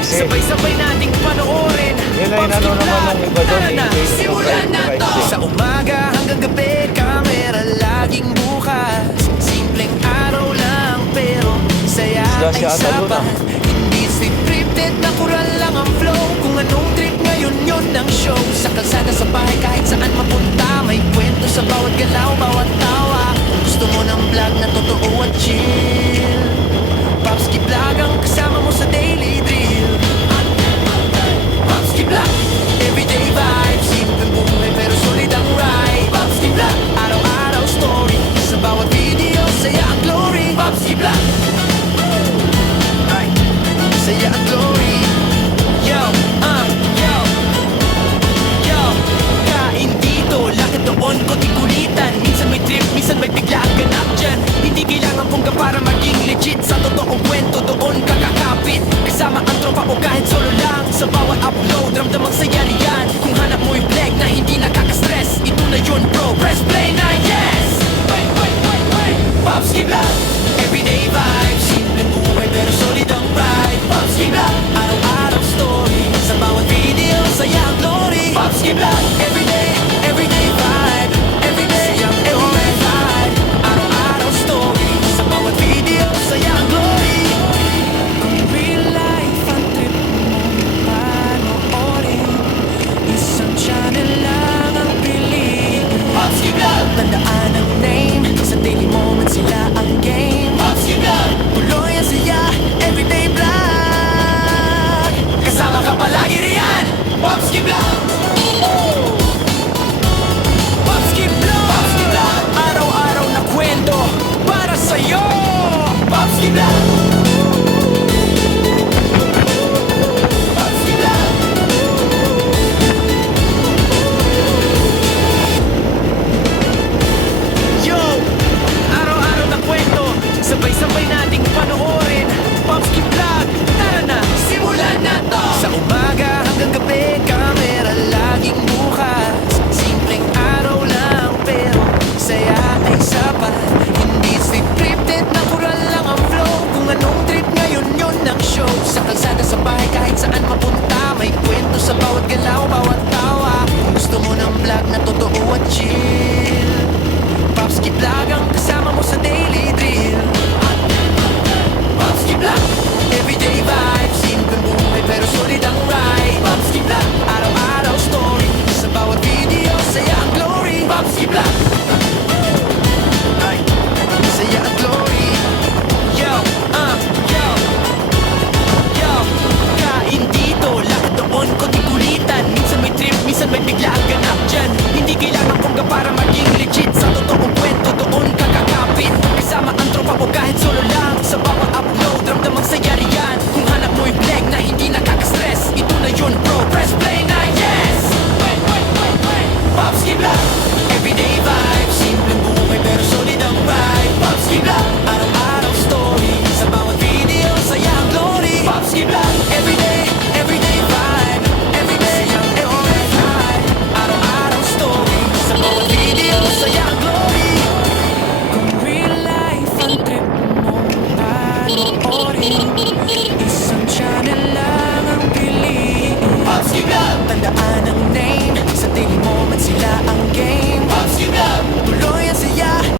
kasi. Sabay-sabay nating panoorin. Yun ay ano naman ng iba doon eh. Simulan na to. Sa umaga hanggang gabi, kamera laging bukas. Simpleng araw lang pero saya Isla ay si Ata doon, sapat. Hindi scripted, natural lang ang flow. Kung anong trip ngayon yun ang show. Sa kalsada, sa bahay, kahit saan mapunta, may kwento sa bawat galaw, bawat tawa. Kung gusto mo ng vlog na totoo at chill, Popski Vlog ang kasama mo sa daily drill. Popski Vlog, everyday vibes, simpleng buhay pero solid ang ride. Popski Vlog, araw-araw story, sa bawat video, saya ang glory. Popski Vlog, saya ang glory. Yo, yo, kain dito, lakad doon, konting kulitan. Minsan may trip, minsan may bigla ang ganap dyan. Hindi kailangan pungka para maging legit. Sa totoong kwento doon kakakapit. Kasama ang tropa o kahit solo lang. Sa bawat upload, ramdam ang saya riyan. Kung hanap mo yung flag na hindi nakaka-stress, ito na yun bro, press play na yes. Popski Vlog, everyday vibes, simpleng buhay pero solid ang ride. Popski Vlog, araw-araw story, sa bawat video, saya ang glory. Popski Vlog, everyday vibe, everyday vibe, araw-araw story, sa bawat video, saya ang glory. Kung real life ang trip mo panoorin, isang channel lang ang piliin. Popski Vlog, tandaan ang name, sa daily moment sila ang game. Popski Vlog, tuloy ang saya, everyday vlog. Kasama ka palagi riyan, Popski Vlog. Popski Vlog, Popski Vlog, araw-araw na kwento para sa'yo. Popski Vlog, Popski Vlog. Yo, araw-araw na kwento, sabay-sabay na